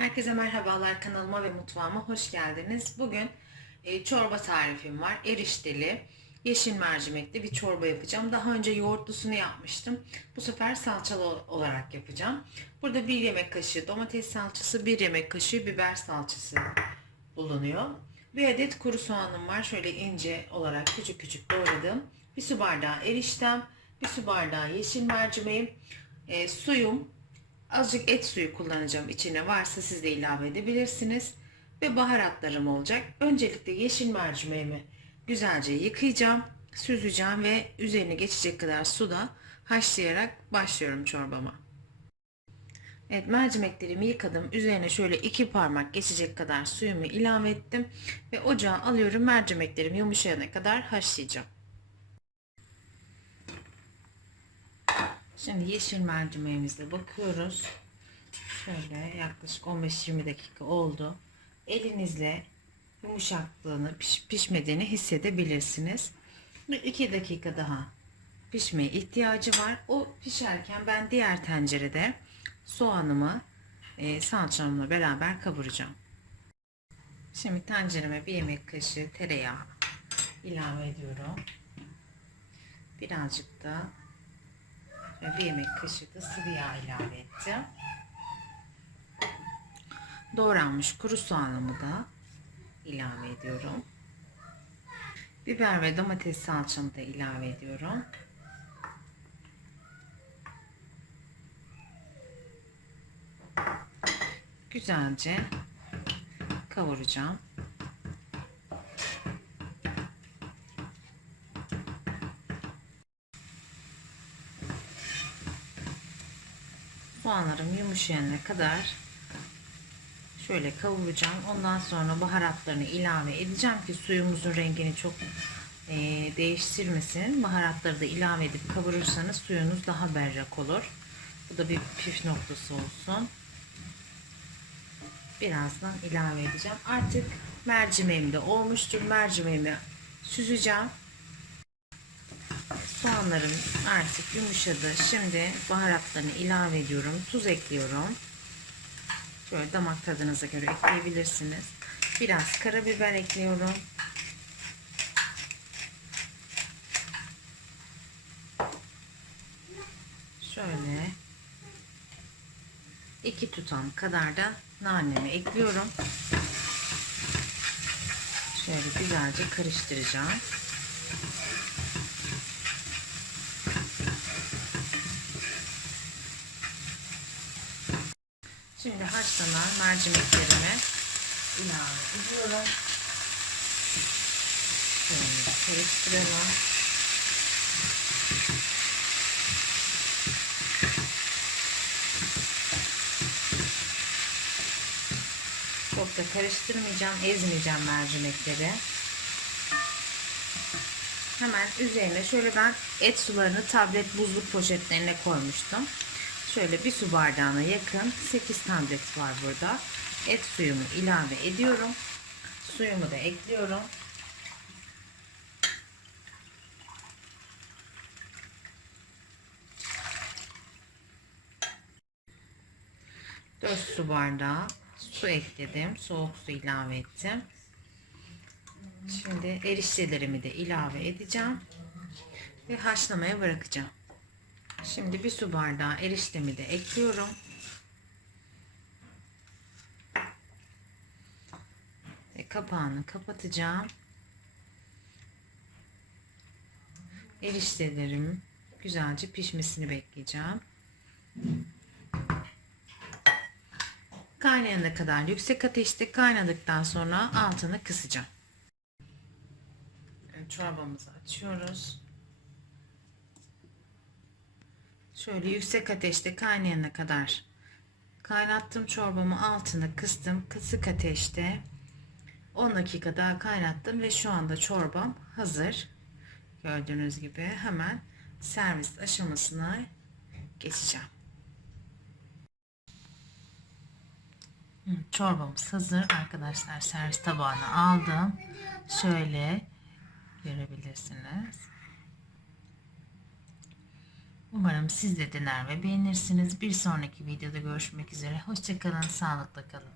Herkese merhabalar kanalıma ve mutfağıma hoş geldiniz. Bugün e, çorba tarifim var. Erişteli, yeşil mercimekli bir çorba yapacağım. Daha önce yoğurtlusunu yapmıştım. Bu sefer salçalı olarak yapacağım. Burada bir yemek kaşığı domates salçası, bir yemek kaşığı biber salçası bulunuyor. Bir adet kuru soğanım var. Şöyle ince olarak küçük küçük doğradım. Bir su bardağı eriştem, bir su bardağı yeşil mercimeğim, e, suyum, Azıcık et suyu kullanacağım içine varsa siz de ilave edebilirsiniz. Ve baharatlarım olacak. Öncelikle yeşil mercimeğimi güzelce yıkayacağım, süzeceğim ve üzerine geçecek kadar suda haşlayarak başlıyorum çorbama. Evet mercimeklerimi yıkadım. Üzerine şöyle iki parmak geçecek kadar suyumu ilave ettim. Ve ocağa alıyorum. Mercimeklerim yumuşayana kadar haşlayacağım. Şimdi yeşil mercimeğimize bakıyoruz. Şöyle yaklaşık 15-20 dakika oldu. Elinizle yumuşaklığını, piş, pişmediğini hissedebilirsiniz. Bir 2 dakika daha pişmeye ihtiyacı var. O pişerken ben diğer tencerede soğanımı e, salçamla beraber kavuracağım. Şimdi tencereme bir yemek kaşığı tereyağı ilave ediyorum. Birazcık da ve bir yemek kaşığı sıvı yağ ilave ettim. Doğranmış kuru soğanımı da ilave ediyorum. Biber ve domates salçamı da ilave ediyorum. Güzelce kavuracağım. Soğanlarım yumuşayana kadar şöyle kavuracağım. Ondan sonra baharatlarını ilave edeceğim ki suyumuzun rengini çok e, değiştirmesin. Baharatları da ilave edip kavurursanız suyunuz daha berrak olur. Bu da bir püf noktası olsun. Birazdan ilave edeceğim. Artık mercimeğim de olmuştur. Mercimeğimi süzeceğim. Soğanlarım artık yumuşadı. Şimdi baharatlarını ilave ediyorum. Tuz ekliyorum. Şöyle damak tadınıza göre ekleyebilirsiniz. Biraz karabiber ekliyorum. Şöyle iki tutam kadar da nanemi ekliyorum. Şöyle güzelce karıştıracağım. Şimdi haşlanan mercimeklerimi ilave ediyorum. Şöyle karıştıralım. Çok da karıştırmayacağım, ezmeyeceğim mercimekleri. Hemen üzerine şöyle ben et sularını tablet buzluk poşetlerine koymuştum. Şöyle bir su bardağına yakın 8 tablet var burada. Et suyumu ilave ediyorum. Suyumu da ekliyorum. Dört su bardağı su ekledim. Soğuk su ilave ettim. Şimdi eriştelerimi de ilave edeceğim. Ve haşlamaya bırakacağım. Şimdi bir su bardağı eriştemi de ekliyorum. Ve kapağını kapatacağım. Eriştelerim güzelce pişmesini bekleyeceğim. Kaynayana kadar yüksek ateşte kaynadıktan sonra altını kısacağım. Çorbamızı açıyoruz. Şöyle yüksek ateşte kaynayana kadar kaynattım çorbamı altını kıstım. Kısık ateşte 10 dakika daha kaynattım ve şu anda çorbam hazır. Gördüğünüz gibi hemen servis aşamasına geçeceğim. Çorbamız hazır arkadaşlar. Servis tabağına aldım. Şöyle görebilirsiniz. Umarım siz de dener ve beğenirsiniz. Bir sonraki videoda görüşmek üzere. Hoşçakalın, sağlıkla kalın.